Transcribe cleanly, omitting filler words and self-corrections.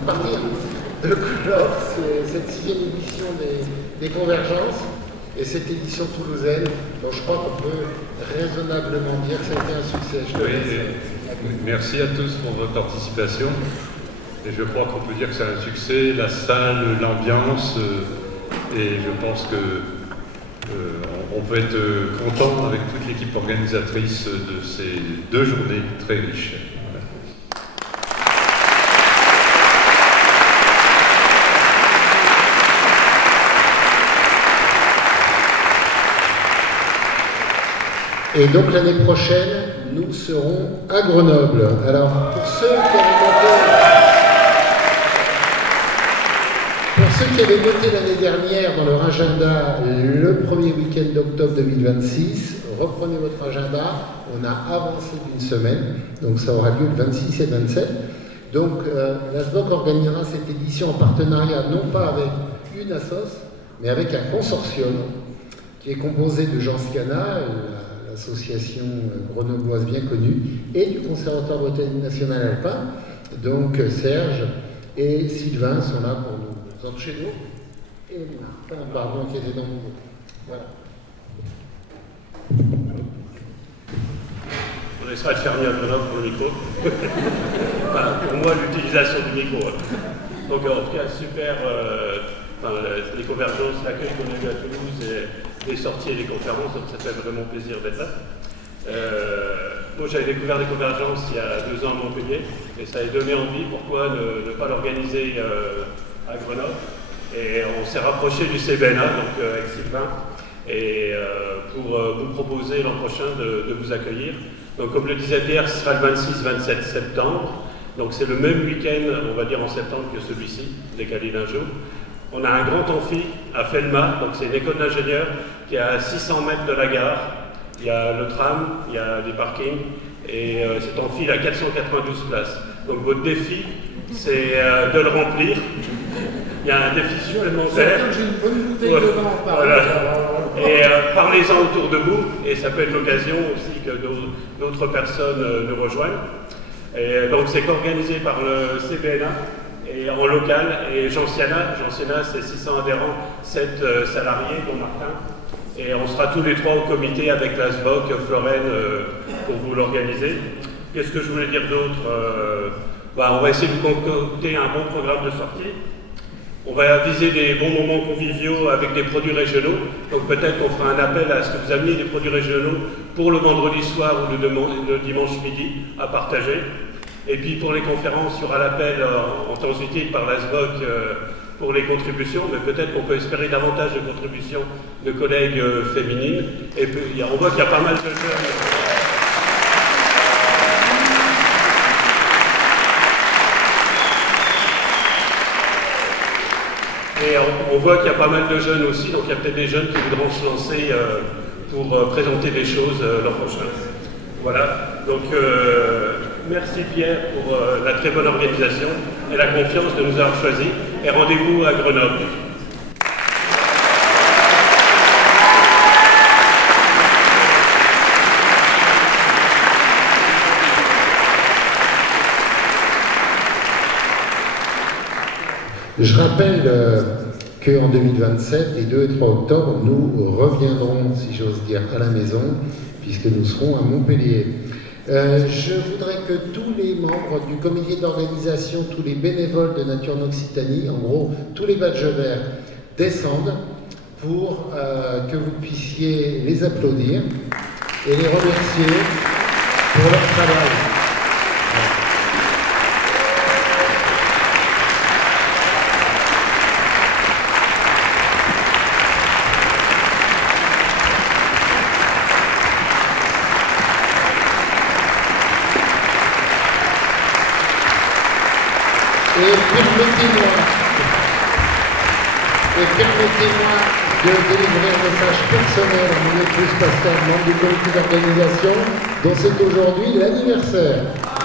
partir de clore cette 6e édition des Convergences et cette édition toulousaine, dont je crois qu'on peut raisonnablement dire que ça a été un succès. Merci à tous pour votre participation. Et je crois qu'on peut dire que c'est un succès, la salle, l'ambiance, et je pense que on peut être content avec toute l'équipe organisatrice de ces 2 journées très riches. Et donc l'année prochaine, nous serons à Grenoble. Alors pour ceux qui avaient noté l'année dernière dans leur agenda le premier week-end d'octobre 2026, reprenez votre agenda, on a avancé d'une semaine, donc ça aura lieu le 26 et 27. Donc la SBOC organisera cette édition en partenariat non pas avec une assoce, mais avec un consortium qui est composé de Jean Sciana, l'association grenobloise bien connue, et du Conservatoire botanique national alpin. Donc Serge et Sylvain sont là pour nous chez nous. Et Martin, pardon, qui était dans mon groupe. Voilà. On essaiera de faire mieux à Grenoble pour le micro. Enfin, pour moi, l'utilisation du micro. Donc en tout cas, super. Les convergences, l'accueil qu'on a eu à Toulouse, et les sorties et les conférences, donc ça fait vraiment plaisir d'être là. Moi, j'avais découvert des convergences il y a 2 ans à Montpellier, et ça a donné envie, pourquoi ne pas l'organiser à Grenoble. Et on s'est rapproché du CBNA, donc avec Sylvain, et pour vous proposer l'an prochain de vous accueillir. Donc comme le disait Pierre, ce sera le 26-27 septembre. Donc c'est le même week-end, on va dire en septembre, que celui-ci, décalé d'un jour. On a un grand amphi à Felma, donc c'est une école d'ingénieurs qui est à 600 mètres de la gare. Il y a le tram, il y a des parkings, et cet amphi a 492 places. Donc votre défi, c'est de le remplir. Il y a un défi supplémentaire. J'ai une bonne bouteille de vin en parlant. Voilà. Et parlez-en autour de vous, et ça peut être l'occasion aussi que d'autres personnes nous rejoignent. Et donc c'est organisé par le CBNA et en local, et Jean Sciana, c'est 600 adhérents, 7 salariés, dont Martin. Et on sera tous les 3 au comité avec la SBOC, Florène, pour vous l'organiser. Qu'est-ce que je voulais dire d'autre on va essayer de vous concocter un bon programme de sortie. On va viser des bons moments conviviaux avec des produits régionaux. Donc peut-être qu'on fera un appel à ce que vous ameniez des produits régionaux pour le vendredi soir ou le dimanche midi à partager. Et puis pour les conférences, il y aura l'appel en temps utile par la SBOC pour les contributions, mais peut-être qu'on peut espérer davantage de contributions de collègues féminines. Et puis, on voit qu'il y a pas mal de jeunes. Et on voit qu'il y a pas mal de jeunes aussi, donc il y a peut-être des jeunes qui voudront se lancer pour présenter des choses l'an prochain. Voilà, donc merci Pierre pour la très bonne organisation et la confiance de nous avoir choisis. Et rendez-vous à Grenoble. Je rappelle qu'en 2027, les 2 et 3 octobre, nous reviendrons, si j'ose dire, à la maison, puisque nous serons à Montpellier. Je voudrais que tous les membres du comité d'organisation, tous les bénévoles de Nature Occitanie, en gros, tous les badges verts, descendent pour que vous puissiez les applaudir et les remercier pour leur travail. Permettez-moi de délivrer un message personnel à mon épouse Pascal, membre du comité d'organisation, dont c'est aujourd'hui l'anniversaire.